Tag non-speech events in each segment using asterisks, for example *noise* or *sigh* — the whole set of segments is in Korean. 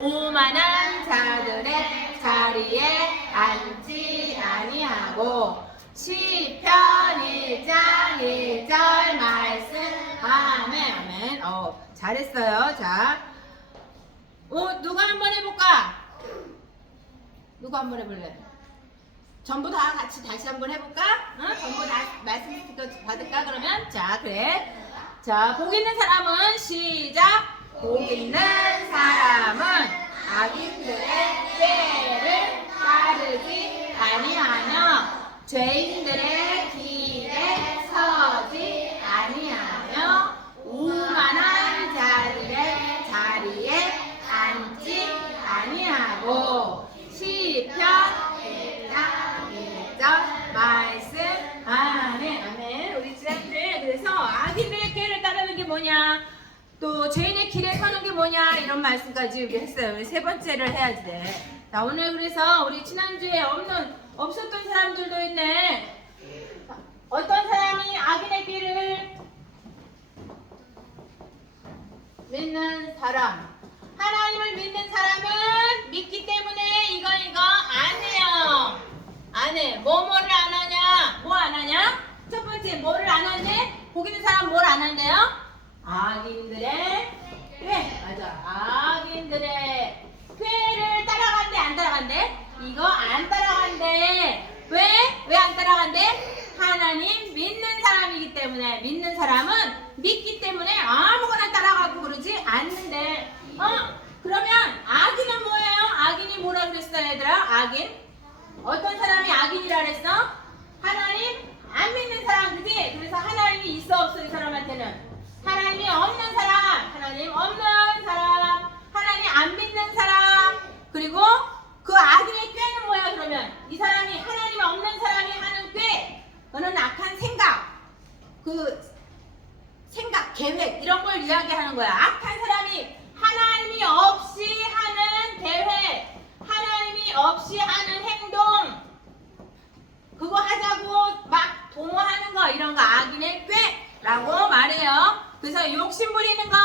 오만한 자들의 자리에 앉지 아니하고 시편 1장 1절 말씀 아멘 아멘 어 잘했어요 자 어, 누가 한번 해볼까? 누가 한번 해볼래? 전부 다 같이 다시 한번 해볼까? 응? 전부 다 말씀 스티커 받을까 그러면? 자 그래 자복 있는 사람은 시작 복 있는 사람은 악인들의 꾀를 따르지 아니하며 죄인들의 길에 서지 아니하며 우만한 또 죄인의 길에 서는 게 뭐냐 이런 말씀까지 우리 했어요 세 번째를 해야지 돼. 자 오늘 그래서 우리 지난주에 없는 없었던 사람들도 있네 어떤 사람이 악인의 길을 믿는 사람. 하나님을 믿는 사람은 믿기 때문에 이거 이거 안 해요. 안 해. 뭐 뭐를 안 하냐? 뭐 안 하냐? 첫 번째 뭐를 안? 복 있는 사람 뭘 안 한대요? 악인들의 꾀. 맞아. 악인들의 꾀를 따라간대 안 따라간대? 이거 안 따라간대. 왜? 왜 안 따라간대? 하나님 믿는 사람이기 때문에 믿는 사람은 믿기 때문에 아무거나 따라가고 그러지 않는데 어? 그러면 악인은 뭐예요? 악인이 뭐라 그랬어 얘들아? 악인? 어떤 사람이 악인이라 그랬어? 하나님 안 믿는 사람 그지? 그래서 하나님이 있어 없어 이 사람한테는 하나님이 없는 사람 하나님 없는 사람 하나님 안 믿는 사람 그리고 그 악인의 꾀는 뭐야 그러면? 이 사람이 하나님이 없는 사람이 하는 꾀 그는 악한 생각 그 생각 계획 이런 걸 이야기하는 거야 악한 사람이 하나님이 없이 하는 계획 하나님이 없이 하는 행동 그거 하자고 막 도모하는 거 이런 거 악인의 꾀라고 말해요 그래서 욕심 부리는 거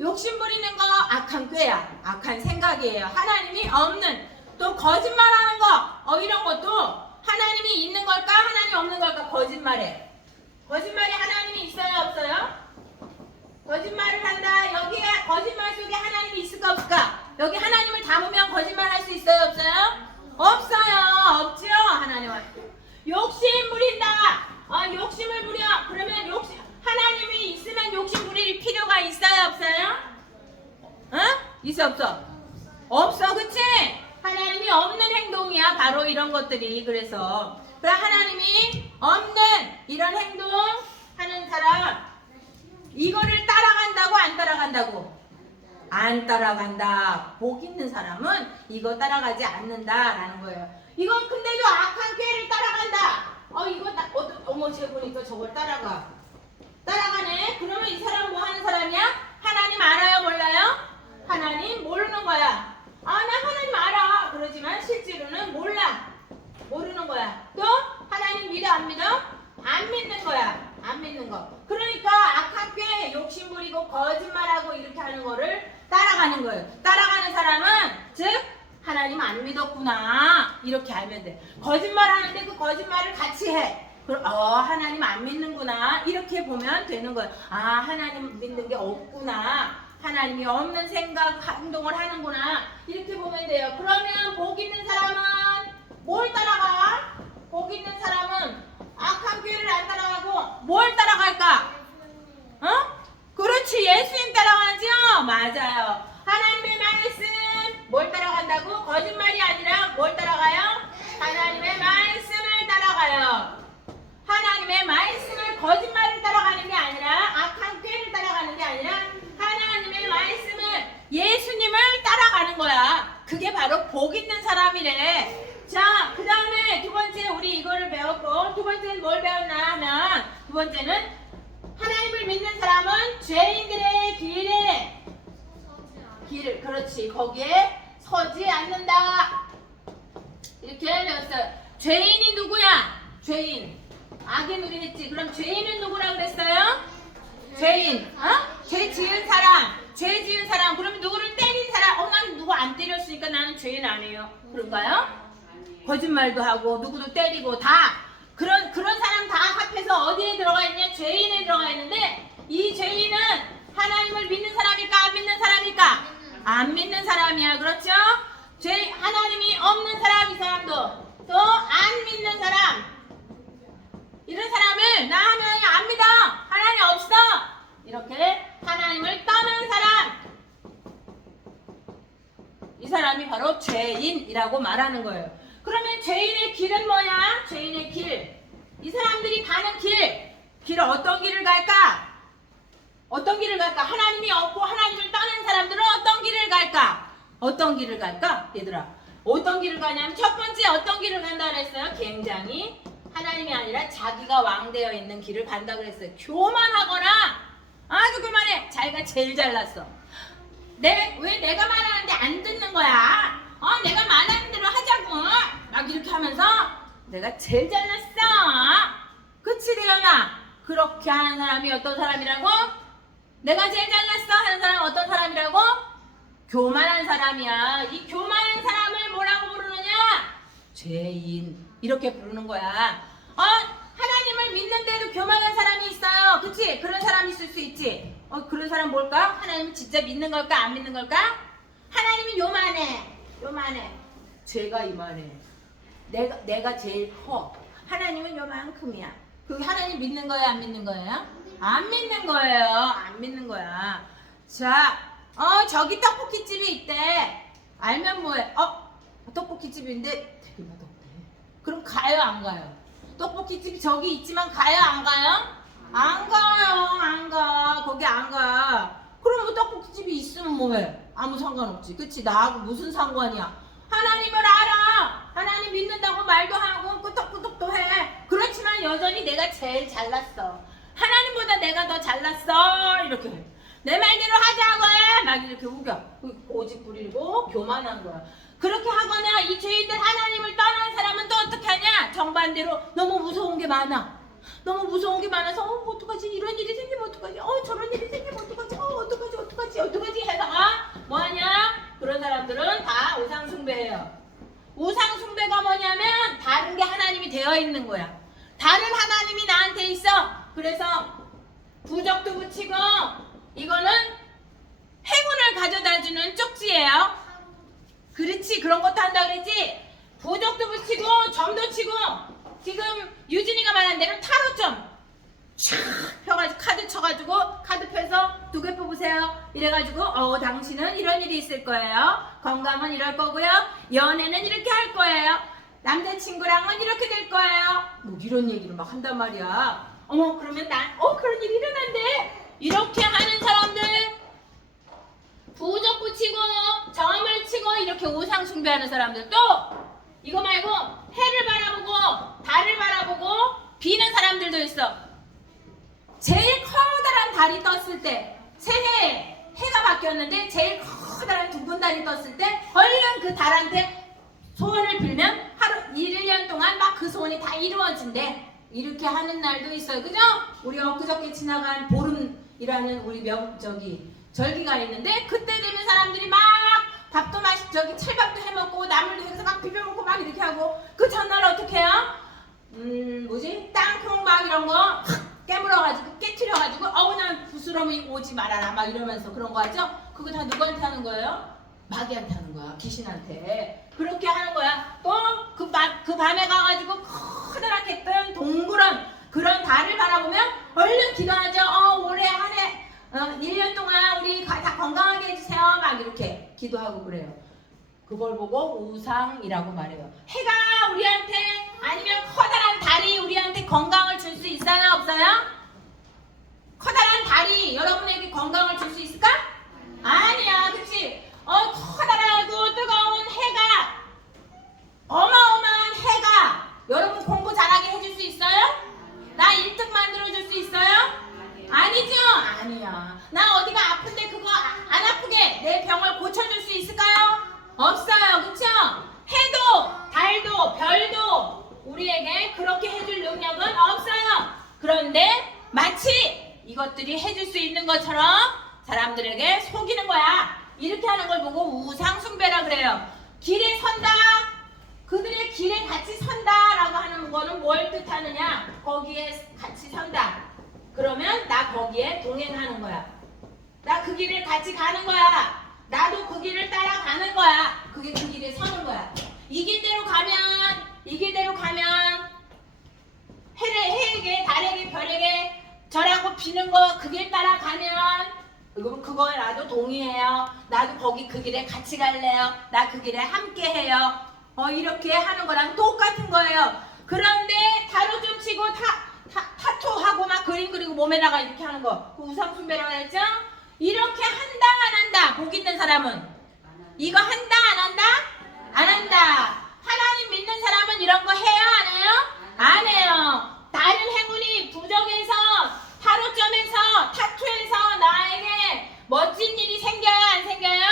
욕심 부리는 거 악한 꾀야. 악한 생각이에요. 하나님이 없는 또 거짓말하는 거. 어 이런 것도 하나님이 있는 걸까? 하나님 없는 걸까? 거짓말해. 거짓말이 하나님이 있어요, 없어요? 거짓말을 한다. 여기에 거짓말 속에 하나님이 있을까 없을까? 여기 하나님을 담으면 거짓말 할 수 있어요, 없어요? 없어요. 없죠. 하나님은 욕심 부린다. 아, 욕심을 부려. 그러면 욕심 하나님이 있으면 욕심 부릴 필요가 있어요? 응? 있어 없어? 없어, 그치? 하나님이 없는 행동이야, 바로 이런 것들이. 그래서 그래 하나님이 없는 이런 행동 하는 사람 이거를 따라간다고 안 따라간다고? 안 따라간다. 복 있는 사람은 이거 따라가지 않는다라는 거예요. 이거 근데도 악한 꾀를 따라간다. 어 이거 나, 어, 어머 쟤 보니까 저걸 따라가. 따라가네. 그러면 이 사람 뭐 하는 사람이야? 하나님 알아요, 몰라요? 하나님 모르는 거야. 아, 나 하나님 알아. 그러지만 실제로는 몰라. 모르는 거야. 또 하나님 믿어 안 믿어? 안 믿는 거야. 안 믿는 거. 그러니까 악한 꾀, 욕심 부리고 거짓말하고 이렇게 하는 거를 따라가는 거예요. 따라가는 사람은 즉 하나님 안 믿었구나 이렇게 알면 돼. 거짓말 하는데 그 거짓말을 같이 해. 그럼 어 하나님 안 믿는구나 이렇게 보면 되는 거예요. 아 하나님 믿는 게 없구나. 하나님이 없는 생각 행동을 하는구나 이렇게 보면 돼요. 그러면 복 있는 사람은 뭘 따라가? 복 있는 사람은 악한 꾀를 안 따라가고 뭘 따라갈까? 어? 그렇지 예수님 따라가죠? 맞아요. 하나님의 말씀 뭘 따라간다고? 거짓말이 아니라 뭘 따라가요? 하나님의 말씀을 따라가요. 하나님의 말씀을 거짓말을 따라가는 게 아니라 악한 꾀를 따라가는 게 아니라 하나님의 말씀을 예수님을 따라가는 거야. 그게 바로 복 있는 사람이래. 자, 그 다음에 두 번째 우리 이거를 배웠고 두 번째는 뭘 배웠나 하면 두 번째는 하나님을 믿는 사람은 죄인들의 길에 길을 그렇지 거기에 서지 않는다. 이렇게 배웠어요. 죄인이 누구야? 죄인. 악의 누리 했지. 그럼 죄인은 누구라 그랬어요? 죄인. 어? 죄 지은 사람. 죄 지은 사람. 그러면 누구를 때린 사람. 어, 난 죄인 아니에요. 그런가요? 거짓말도 하고 누구도 때리고 다 그런 그런 사람 다 합해서 어디에 들어가 있냐? 죄인에 들어가 있는데 이 죄인은 하나님을 믿는 사람일까 안 믿는 사람일까? 안 믿는 사람이야. 그렇죠? 죄 하나님이 없는 사람 이 사람도 또 안 믿는 사람 이런 사람을 나 하나님 안 믿어. 하나님 없어. 이렇게 하나님을 떠난 사람 이 사람이 바로 죄인이라고 말하는 거예요. 그러면 죄인의 길은 뭐야? 죄인의 길. 이 사람들이 가는 길. 길을 어떤 길을 갈까? 어떤 길을 갈까? 하나님이 없고 하나님을 떠난 사람들은 어떤 길을 갈까? 어떤 길을 갈까? 얘들아. 어떤 길을 가냐면 첫 번째 어떤 길을 간다 그랬어요? 굉장히 하나님이 아니라 자기가 왕되어 있는 길을 간다 그랬어요. 교만하거나 아주 그만해. 자기가 제일 잘났어. 내, 왜 내가 말하는데 안 듣는 거야? 어, 내가 말하는 대로 하자고. 막 이렇게 하면서 내가 제일 잘났어. 그치, 대현아? 그렇게 하는 사람이 어떤 사람이라고? 내가 제일 잘났어 하는 사람은 어떤 사람이라고? 교만한 사람이야. 이 교만한 사람을 뭐라고 부르느냐? 죄인. 이렇게 부르는 거야. 어, 하나님을 믿는데도 교만한 사람이 있어요. 그치? 그런 사람 있을 수 있지. 어, 그런 사람 뭘까? 하나님 진짜 믿는 걸까? 안 믿는 걸까? 하나님이 요만해. 요만해. 죄가 이만해. 내가, 내가 제일 커. 하나님은 요만큼이야. 그 하나님 믿는 거예요? 안 믿는 거예요? 안 믿는 거예요. 안 믿는 거야. 자, 어, 저기 떡볶이집이 있대. 알면 뭐해? 어, 떡볶이집인데 되게 맛없대. 그럼 가요, 안 가요? 떡볶이집이 저기 있지만 가요, 안 가요? 안 가요, 안 가. 거기 안 가. 그럼 뭐 떡볶이집이 있으면 뭐해? 아무 상관없지. 그치? 나하고 무슨 상관이야? 하나님을 알아. 하나님 믿는다고 말도 하고 끄덕끄덕도 해. 그렇지만 여전히 내가 제일 잘났어. 하나님보다 내가 더 잘났어. 이렇게 해. 내 말대로 하자고 해. 막 이렇게 우겨. 그 고집 부리고 교만한 거야. 그렇게 하거나 이 죄인들 하나님을 떠난 사람은 또 어떻게 하냐? 정반대로 너무 무서운 게 많아. 너무 무서운 게 많아서 어뭐 어떡하지? 이런 일이 생기면 어떡하지? 어 저런 일이 생기면 어떡하지? 어 어떡하지? 어떡하지? 어떡하지? 해다가 뭐하냐? 그런 사람들은 다 우상 숭배해요. 우상 숭배가 뭐냐면 다른 게 하나님이 되어 있는 거야. 다른 하나님이 나한테 있어. 그래서 부적도 붙이고 이거는 행운을 가져다 주는 쪽지예요 그렇지 그런 것도 한다 그랬지? 부적도 붙이고 점도 치고 지금 유진이가 말한 대로 타로점. 촥 펴가지고 카드 쳐가지고 카드 펴서 두 개 뽑으세요. 이래가지고 어 당신은 이런 일이 있을 거예요. 건강은 이럴 거고요. 연애는 이렇게 할 거예요. 남자친구랑은 이렇게 될 거예요. 뭐 이런 얘기를 막 한단 말이야. 어머 그러면 난어 그런 일이 일어난대. 이렇게 하는 사람들 부적 붙이고 점을 치고 이렇게 우상 숭배하는 사람들 또 이거 말고 해를 바라보고 달을 바라보고 비는 사람들도 있어. 제일 커다란 달이 떴을 때 새해 해가 바뀌었는데 제일 커다란 둥근 달이 떴을 때 얼른 그 달한테 소원을 빌면 하루 1년 동안 막 그 소원이 다 이루어진대. 이렇게 하는 날도 있어요. 그죠? 우리 엊그저께 지나간 보름이라는 우리 명 저기 절기가 있는데 그때 되면 사람들이 막 밥도 맛있 저기 찰밥도 해먹고 나물도 해서 막 비벼먹고 막 이렇게 하고 그 전날 어떻게 해요? 음 뭐지 땅콩 막 이런 거확 깨물어가지고 깨트려가지고 어우 난 부스럼이 오지 말아라 막 이러면서 그런 거 하죠? 그거 다 누구한테 하는 거예요? 마귀한테 하는 거야 귀신한테 그렇게 하는 거야 또그 그 밤에 가가지고 커다랗게 뜬 동그란 그런 달을 바라보면 얼른 기도하죠 어 올해 한 해 어, 1년 동안 우리 가- 다 건강하게 해주세요. 막 이렇게 기도하고 그래요. 그걸 보고 우상이라고 말해요. 해가 우리한테 아니면 커다란 달이 우리한테 건강을 줄 수 있어요? 없어요? 커다란 달이 여러분에게 건강을 줄 수 있을까? 아니야. 그치? 어, 커다랗고 뜨거운 해가 어마어마한 해가 여러분 공부 잘하게 해줄 수 있어요? 나 1등 만들어줄 수 있어요? 아니죠? 아니야. 나 어디가 아픈데 그거 아- 안 아프게 내 병을 고쳐줄 수 있을까요? 없어요. 그쵸? 해도, 달도, 별도 우리에게 그렇게 해줄 능력은 없어요. 그런데 마치 이것들이 해줄 수 있는 것처럼 사람들에게 속이는 거야. 이렇게 하는 걸 보고 우상숭배라 그래요. 길에 선다. 그들의 길에 같이 선다라고 하는 거는 뭘 뜻하느냐? 거기에 같이 선다. 그러면 나 거기에 동행하는 거야. 나 그 길을 같이 가는 거야. 나도 그 길을 따라가는 거야. 그게 그 길에 서는 거야. 이 길대로 가면 이 길대로 가면 해를 해에게 달에게 별에게 절하고 비는 거그 길 따라가면 그거 그거에 나도 동의해요. 나도 거기 그 길에 같이 갈래요. 나 그 길에 함께 해요. 어 이렇게 하는 거랑 똑같은 거예요. 그런데 타로 좀 치고 타, 타 타투하고 막 그림 그리고 몸에다가 이렇게 하는 거. 그 우상숭배라고 했죠? 이렇게 한다 안 한다. 복 있는 사람은 이거 한다 안 한다? 안 한다. 하나님 믿는 사람은 이런 거 해요 안 해요? 안 해요. 다른 행운이 부정해서 타로점에서 타투에서 나에게 멋진 일이 생겨요 안 생겨요?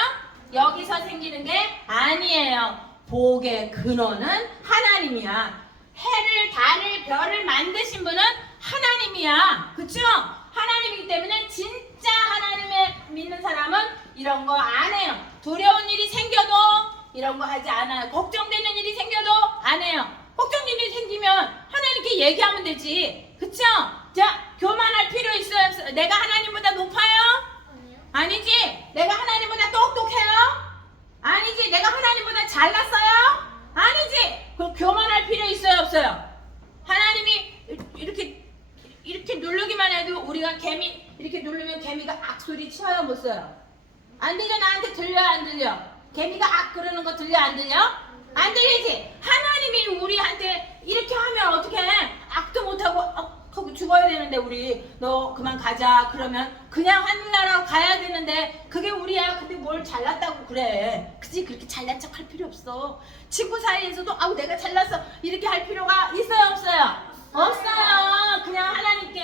여기서 생기는 게 아니에요. 복의 근원은 하나님이야. 해를 달을 별을 만드신 분은 하나님이야. 그쵸? 하나님이기 때문에 진짜 하나님을 믿는 사람은 이런 거 안 해요. 두려운 일이 생겨도 이런 거 하지 않아요. 걱정되는 일이 생겨도 안 해요. 걱정되는 일이 생기면 하나님께 얘기하면 되지. 그쵸? 자, 교만할 필요 있어요? 없어요? 내가 하나님보다 높아요? 아니지. 내가 하나님보다 똑똑해요? 아니지. 내가 하나님보다 잘났어요? 아니지. 그럼 교만할 필요 있어요? 없어요? 하나님이 이렇게 이렇게 누르기만 해도 우리가 개미 이렇게 누르면 개미가 악 소리 쳐요 못 써요? 안 들려 나한테 들려 안 들려? 개미가 악 그러는 거 들려 안 들려? 안 들리지? 하나님이 우리한테 이렇게 하면 어떻게 해? 악도 못하고 어, 거기 죽어야 되는데 우리 너 그만 가자 그러면 그냥 하늘나라 가야 되는데 그게 우리야 근데 뭘 잘났다고 그래 그지 그렇게 잘난 척 할 필요 없어 친구 사이에서도 아우 내가 잘났어 이렇게 할 필요가 있어요 없어요? 없어요. 그냥 하나님께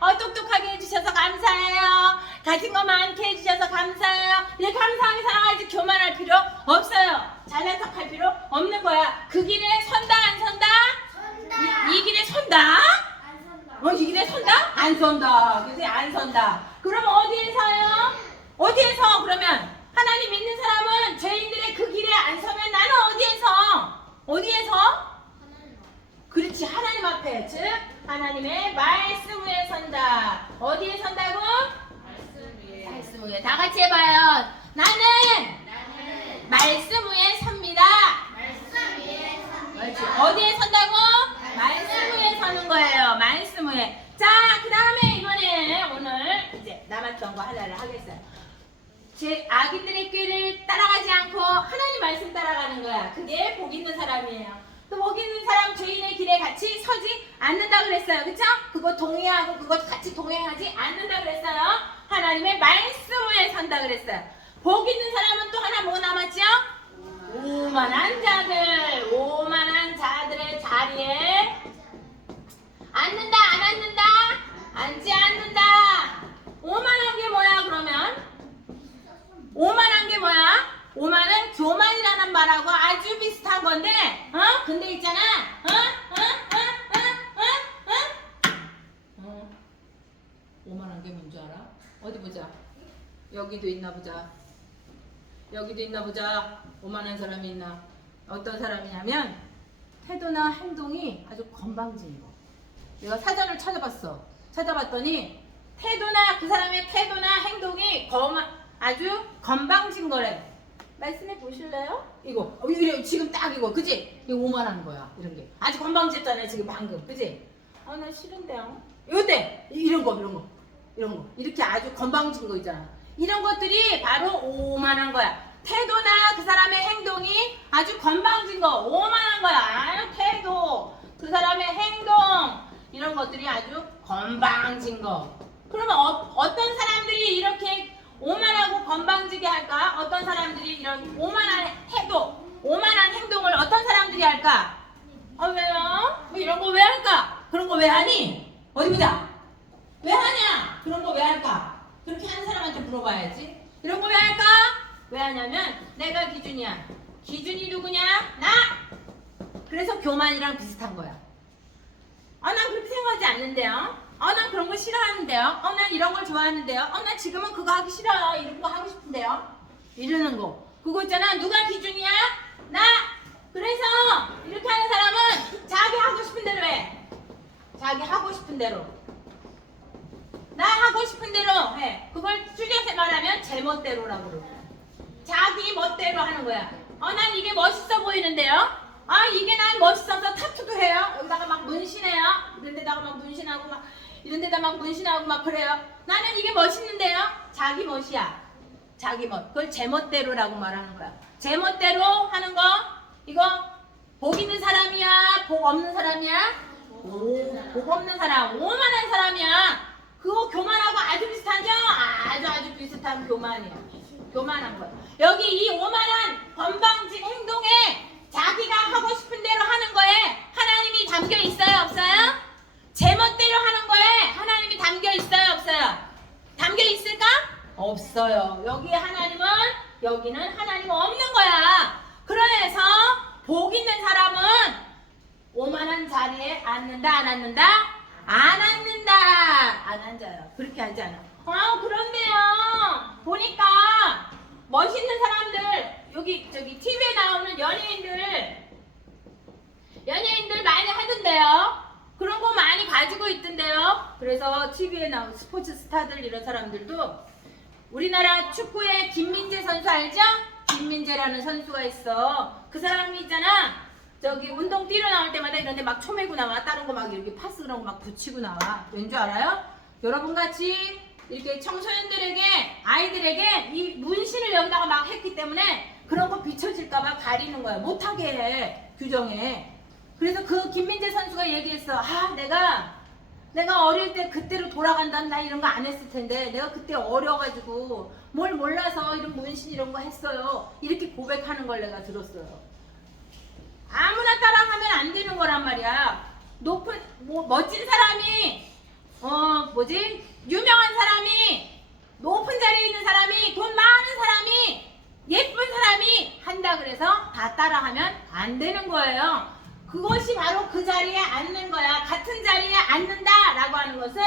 어, 똑똑하게 해주셔서 감사해요. 가진 거 많게 해주셔서 감사해요. 이렇게 감사하게 살아가지 교만할 필요 없어요. 잘난 척 할 필요 없는 거야. 그 길에 선다 안 선다? 이, 이 길에 선다? 어, 이 길에 선다? 안 선다. 그지? 안 선다. 그럼 어디에 서요? 어디에 서? 그러면 하나님 믿는 사람은 죄인들의 그 길에 안 서면 나는 어디에 서? 어디에 서? 그렇지 하나님 앞에 즉 하나님의 말씀 위에 선다 어디에 선다고? 말씀 위에 다 같이 해봐요 나는 말씀 위에 섭니다 그렇지 어디에 선다고? 말씀 위에 서는 거예요 말씀 위에 자그 다음에 이번에 오늘 이제 남았던 거 하나를 하겠어요 제 아기들의 꾀를 따라가지 않고 하나님 말씀 따라가는 거야 그게 복 있는 사람이에요 또 복 있는 사람 죄인의 길에 같이 서지 않는다 그랬어요. 그쵸? 그거 동의하고 그거 같이 동행하지 않는다 그랬어요. 하나님의 말씀 위에 선다 그랬어요. 복 있는 사람은 또 하나 뭐 남았죠? 오만한 자들, 오만한 자들의 자리에 앉는다, 안 앉는다? 앉지 않는다. 오만한 게 뭐야, 그러면? 오만한 게 뭐야? 오만은 교만이라는 말하고 아주 비슷한 건데, 어? 근데 있잖아, 어? 어? 어? 어? 어? 어? 어? 오만한 게 알아? 어디 보자. 여기도 있나 보자. 여기도 있나 보자. 오만한 사람이 있나? 어떤 사람이냐면 태도나 행동이 아주 건방진 거. 내가 사전을 찾아봤어. 찾아봤더니 태도나 그 사람의 태도나 행동이 거만 아주 건방진 거래. 말씀해 보실래요? 이거 어, 이거 지금 딱 이거 그지? 이거 오만한 거야 이런 게 아주 건방졌잖아요 지금 방금 그지? 아 나 싫은데요. 이때 이런 거 이런 거 이런 거 이렇게 아주 건방진 거 있잖아. 이런 것들이 바로 오만한 거야. 태도나 그 사람의 행동이 아주 건방진 거 오만한 거야. 아유 태도 그 사람의 행동 이런 것들이 아주 건방진 거. 그러면 어, 어떤 사람들이 이렇게 오만하고 건방지게 할까? 어떤 사람들이 이런 오만한 태도, 오만한 행동을 어떤 사람들이 할까? 어 왜요? 뭐 이런 거 왜 할까? 그런 거 왜 하니? 어디 보자. 왜 하냐? 왜 할까? 그렇게 하는 사람한테 물어봐야지. 이런 거 왜 할까? 왜 하냐면 내가 기준이야. 기준이 누구냐? 나. 그래서 교만이랑 비슷한 거야. 아, 난 그렇게 생각하지 않는데요. 어, 난 그런 거 싫어하는데요. 어, 난 이런 걸 좋아하는데요. 어, 난 지금은 그거 하기 싫어요. 이런 거 하고 싶은데요. 이러는 거. 그거 있잖아. 누가 기준이야? 나 그래서 이렇게 하는 사람은 자기 하고 싶은 대로 해. 자기 하고 싶은 대로. 나 하고 싶은 대로 해. 그걸 줄여서 말하면 제멋대로라고 그러고. 자기 멋대로 하는 거야. 어, 난 이게 멋있어 보이는데요? 아, 이게 난 멋있어서 타투도 해요. 여기다가 막 문신해요. 이런 데다가 막 문신하고 막, 이런 데다 막 문신하고 막 그래요. 나는 이게 멋있는데요? 자기 멋이야. 자기 멋. 그걸 제멋대로라고 말하는 거야. 제멋대로 하는 거, 이거 복 있는 사람이야? 복 없는 사람이야? 오, 복 없는 사람. 오만한 사람이야. 그거 교만하고 아주 비슷하죠? 아주 아주 비슷한 교만이야. 교만한 거. 여기 이 오만한 건방진 행동에 자기가 하고 싶은 대로 하는 거에 하나님이 담겨 있어요, 없어요? 제멋대로 하는 거에 하나님이 담겨 있어요, 없어요? 담겨 있을까? 없어요. 여기 하나님은 여기는 하나님 없는 거야. 그래서 복 있는 사람은 오만한 자리에 앉는다 안 앉는다? 안 앉는다 안 앉아요 그렇게 하지 않아 아 그런데요 보니까 멋있는 사람들 여기 저기 TV에 나오는 연예인들 연예인들 많이 하던데요 그런 거 많이 가지고 있던데요 그래서 TV에 나온 스포츠 스타들 이런 사람들도 우리나라 축구의 김민재 선수 알죠? 김민재라는 선수가 있어. 그 사람이 있잖아. 저기 운동 뛰러 나올 때마다 이런데 막 초매고 나와. 다른 거 막 이렇게 파스 그런 거 막 붙이고 나와. 왠줄 알아요? 여러분 같이 이렇게 청소년들에게 아이들에게 이 문신을 여기다가 막 했기 때문에 그런 거 비춰질까봐 가리는 거야. 못하게 해 규정에. 그래서 그 김민재 선수가 얘기했어. 아 내가 내가 어릴 때 그때로 돌아간다면 나 이런 거 안 했을 텐데 내가 그때 어려가지고 뭘 몰라서 이런 문신 이런 거 했어요. 이렇게 고백하는 걸 내가 들었어요. 아무나 따라하면 안 되는 거란 말이야. 높은 뭐 멋진 사람이 어 뭐지 유명한 사람이 높은 자리에 있는 사람이 돈 많은 사람이 예쁜 사람이 한다 그래서 다 따라하면 안 되는 거예요. 그것이 바로 그 자리에 앉는 거야. 같은 자리에 앉는다라고 하는 것은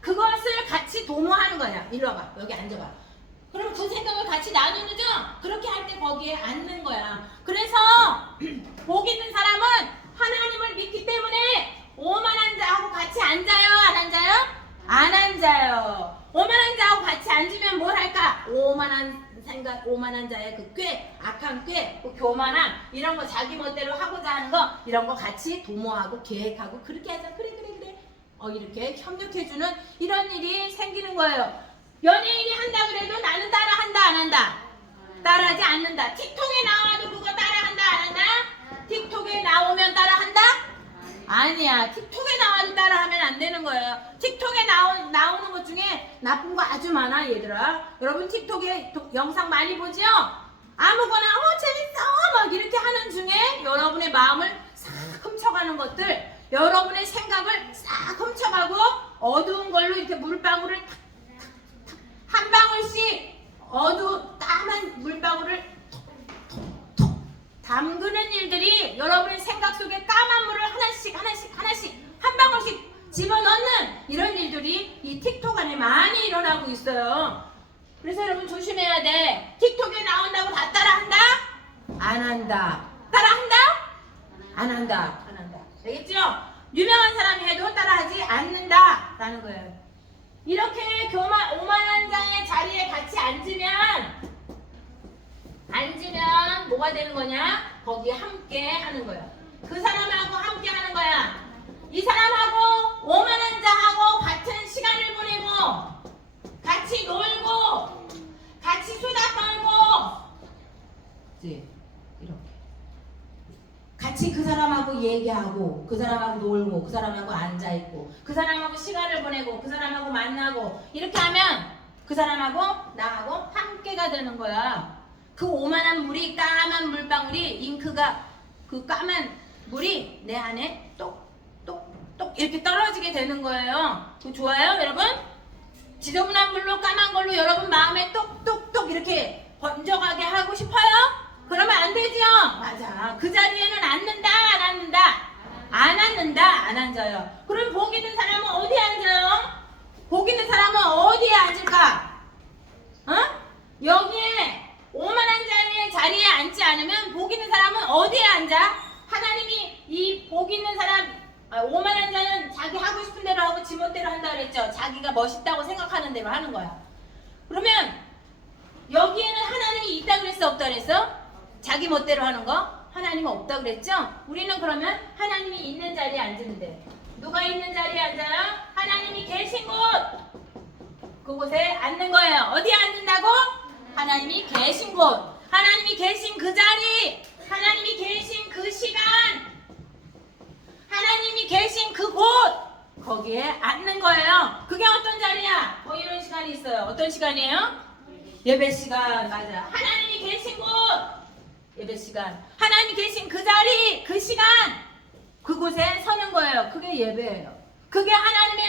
그것을 같이 도모하는 거야. 이리 와봐. 여기 앉아봐. 그럼 그 생각을 같이 나누죠? 그렇게 할 때 거기에 앉는 거야. 그래서 *clears throat* 복 있는 사람은 하나님을 믿기 때문에 오만한 자하고 같이 앉아요? 안 앉아요? 안 앉아요. 오만한 자하고 같이 앉으면 뭘 할까? 오만한 생각, 오만한 자의 그 꾀, 악한 꾀, 그 교만함 이런 거 자기 멋대로 하고자 하는 거 이런 거 같이 도모하고 계획하고 그렇게 하자. 그래 그래 그래. 어 이렇게 협력해주는 이런 일이 생기는 거예요. 연예인이 한다 그래도 나는 따라한다 안 한다? 따라하지 않는다. 틱톡에 나와도 그거 따라한다 안 한다? 틱톡에 나오면 따라한다? 아니야. 틱톡에 나와도 따라하면 안 되는 거예요. 틱톡에 나오, 나오는 것 중에 나쁜 거 아주 많아, 얘들아. 여러분 틱톡에 도- 영상 많이 보죠? 아무거나, 어, 재밌어! 막 이렇게 하는 중에 여러분의 마음을 싹 훔쳐가는 것들, 여러분의 생각을 싹 훔쳐가고 어두운 걸로 이렇게 물방울을 탁, 한 방울씩 어두, 까만 물방울을 담그는 일들이 여러분의 생각 속에 까만 물을 하나씩 하나씩 하나씩 한 방울씩 집어넣는 이런 일들이 이 틱톡 안에 많이 일어나고 있어요. 그래서 여러분 조심해야 돼. 틱톡에 나온다고 다 따라한다? 안 한다. 따라한다? 안 한다. 안 한다. 알겠죠? 유명한 사람이 해도 따라하지 않는다라는 거예요. 이렇게 교만 오만한 자의 자리에 같이 앉으면 앉으면 뭐가 되는 거냐? 거기에 함께 하는 거야. 그 사람하고 함께 하는 거야. 이 사람하고 오만한 자하고 같은 시간을 보내고 같이 놀고 같이 수다 떨고 이렇게 같이 그 사람하고 얘기하고 그 사람하고 놀고 그 사람하고 앉아 있고 그 사람하고 시간을 보내고 그 사람하고 만나고 이렇게 하면 그 사람하고 나하고 함께가 되는 거야. 그 오만한 물이 까만 물방울이 잉크가 그 까만 물이 내 안에 똑똑똑 이렇게 떨어지게 되는 거예요. 그거 좋아요, 여러분? 지저분한 물로 까만 걸로 여러분 마음에 똑똑똑 이렇게 번져가게 하고 싶어요? 그러면 안 되죠? 맞아. 그 자리에는 앉는다, 안 앉는다? 안 앉는다, 안 앉아요. 그럼 복 있는 사람은 어디에 앉아요? 복 있는 사람은 어디에 앉을까? 어? 여기에 오만한 자리에 자리에 앉지 않으면 복 있는 사람은 어디에 앉아? 하나님이 이 복 있는 사람 아, 오만한 자는 자기 하고 싶은 대로 하고 지멋대로 한다 그랬죠. 자기가 멋있다고 생각하는 대로 하는 거야. 그러면 여기에는 하나님이 있다 그랬어 없다 그랬어? 자기 멋대로 하는 거? 하나님은 없다 그랬죠? 우리는 그러면 하나님이 있는 자리에 앉는데 누가 있는 자리에 앉아요? 하나님이 계신 곳 그곳에 앉는 거예요. 어디에 앉는다고? 하나님이 계신 곳 하나님이 계신 그 자리 하나님이 계신 그 시간 하나님이 계신 그 곳 거기에 앉는 거예요. 그게 어떤 자리야? 뭐 이런 시간이 있어요. 어떤 시간이에요? 예배 시간 맞아. 하나님이 계신 곳 예배 시간. 하나님이 계신 그 자리 그 시간 그곳에 서는 거예요. 그게 예배예요. 그게 하나님의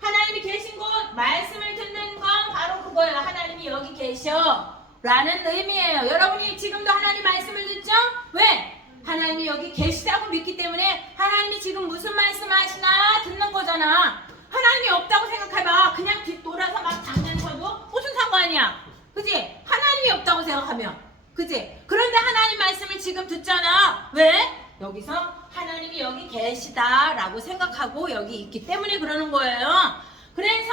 하나님이 계신 곳 말씀을 듣는 건 바로 그거예요. 하나님이 여기 계셔. 라는 의미예요. 여러분이 지금도 하나님 말씀을 듣죠? 왜? 하나님이 여기 계시다고 믿기 때문에 하나님이 지금 무슨 말씀 하시나 듣는 거잖아. 하나님이 없다고 생각해봐. 그냥 뒤 돌아서 막 장난쳐도 무슨 상관이야. 그지? 하나님이 없다고 생각하면. 그지? 그런데 하나님 말씀을 지금 듣잖아. 왜? 여기서 하나님이 여기 계시다라고 생각하고 여기 있기 때문에 그러는 거예요. 그래서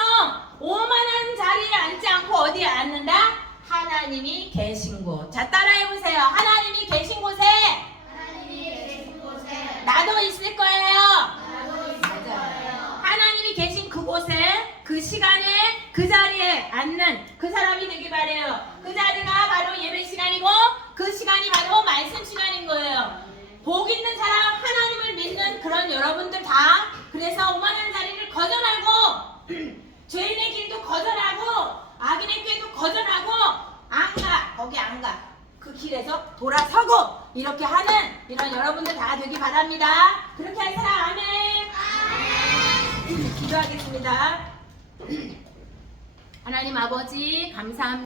오만한 자리에 앉지 않고 어디에 앉는다? 하나님이 계신 곳. 자, 따라해 보세요. 하나님이 계신 곳에 나도 있을 거예요. 맞아요. 하나님이 계신 그곳에 그 시간에 그 자리에 앉는 그 사람이 되길 바래요. 그 자리가 바로 예배 시간이고 그 시간이 바로 말씀 시간인 거예요. 복 있는 사람 하나님을 믿는 그런 여러분들 다 그래서 오만한 자리를 거절하고 죄인의 길도 거절하고 악인의 꾀도 거절하고 안 가. 거기 안 가. 그 길에서 돌아서고 이렇게 하는 이런 여러분들 다 되기 바랍니다. 그렇게 할 사람 아멘. 기도하겠습니다. *clears throat* 하나님 아버지 감사합니다.